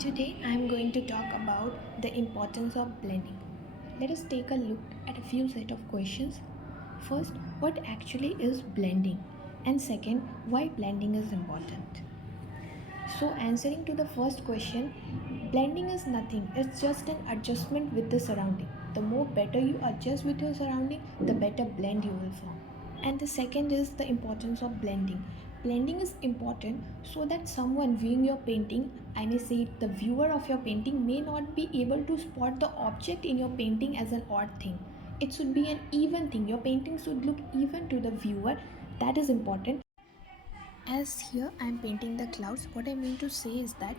Today I am going to talk about the importance of blending. Let us take a look at a few set of questions. First, what actually is blending? And second, why blending is important. So, answering to the first question, blending is nothing, it's just an adjustment with the surrounding. The more better you adjust with your surrounding, the better blend you will form. And the second is the importance of blending. Blending is important so that someone viewing your painting, I may say the viewer of your painting, may not be able to spot the object in your painting as an odd thing. It should be an even thing. Your painting should look even to the viewer. That is important. As here I am painting the clouds, what I mean to say is that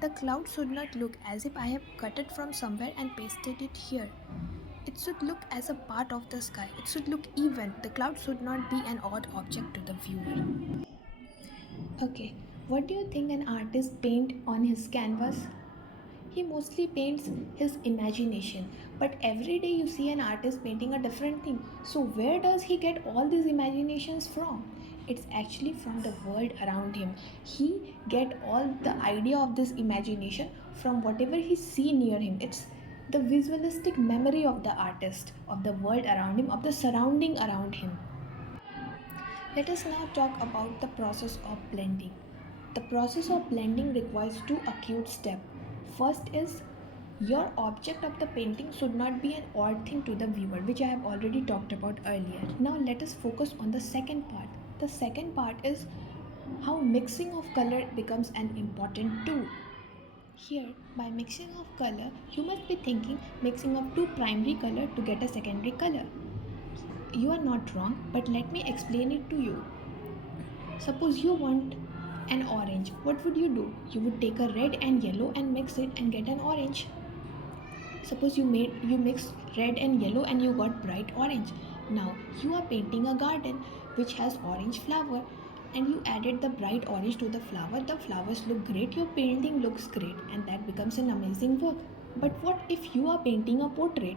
the cloud should not look as if I have cut it from somewhere and pasted it here. It should look as a part of the sky. It should look even. The cloud should not be an odd object to the viewer. Okay, what do you think an artist paint on his canvas? He mostly paints his imagination, but every day you see an artist painting a different thing. So where does he get all these imaginations from? It's actually from the world around him. He get all the idea of this imagination from whatever he see near him. It's the visualistic memory of the artist, of the world around him, of the surrounding around him. Let us now talk about the process of blending. The process of blending requires two acute steps. First is your object of the painting should not be an odd thing to the viewer, which I have already talked about earlier. Now let us focus on the second part. The second part is how mixing of color becomes an important tool. Here, by mixing of color, you must be thinking mixing of two primary color to get a secondary color. You are not wrong, but let me explain it to you. Suppose you want an orange. What would you do? You would take a red and yellow and mix it and get an orange. Suppose you mix red and yellow and you got bright orange. Now you are painting a garden which has orange flower and you added the bright orange to the flower. The flowers look great, your painting looks great, and that becomes an amazing work. But what if you are painting a portrait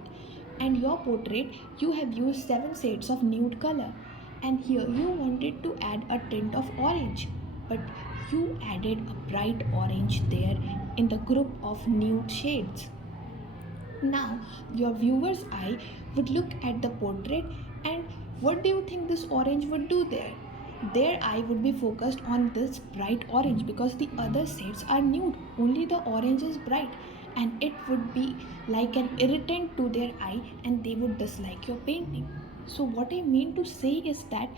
and your portrait you have used 7 shades of nude color and here you wanted to add a tint of orange, but you added a bright orange there in the group of nude shades. Now your viewer's eye would look at the portrait and what do you think this orange would do there? Their eye would be focused on this bright orange because the other shades are nude, only the orange is bright, and it would be like an irritant to their eye and they would dislike your painting. So what I mean to say is that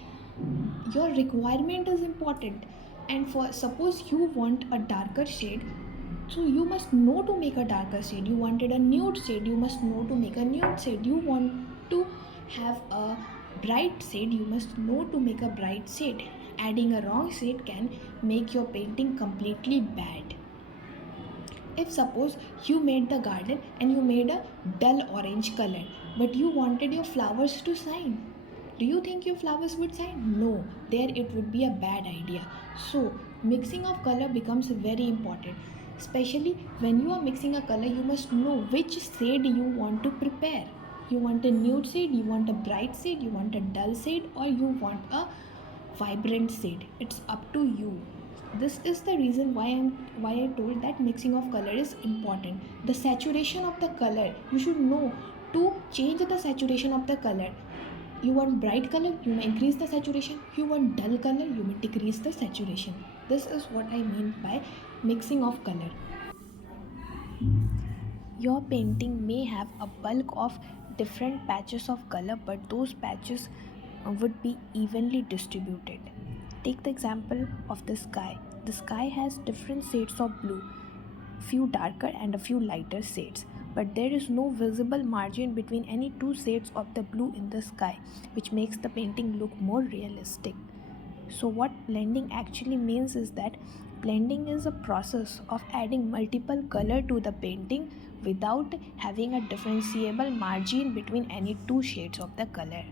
your requirement is important, and for suppose you want a darker shade, so you must know to make a darker shade. You wanted a nude shade, you must know to make a nude shade. You want to have a bright shade, you must know to make a bright shade. Adding a wrong shade can make your painting completely bad. If suppose you made the garden and you made a dull orange color, but you wanted your flowers to shine, do you think your flowers would shine? No, there it would be a bad idea. So mixing of color becomes very important. Especially when you are mixing a color, you must know which shade you want to prepare. You want a nude shade, you want a bright shade, you want a dull shade, or you want a vibrant shade. It's up to you. This is the reason why I told that mixing of color is important. The saturation of the color, you should know to change the saturation of the color. You want bright color, you may increase the saturation. You want dull color, you may decrease the saturation. This is what I mean by mixing of color. Your painting may have a bulk of different patches of color, but those patches would be evenly distributed. Take the example of the sky. The sky has different shades of blue, few darker and a few lighter shades, but there is no visible margin between any two shades of the blue in the sky, which makes the painting look more realistic. So what blending actually means is that blending is a process of adding multiple color to the painting without having a differentiable margin between any two shades of the color.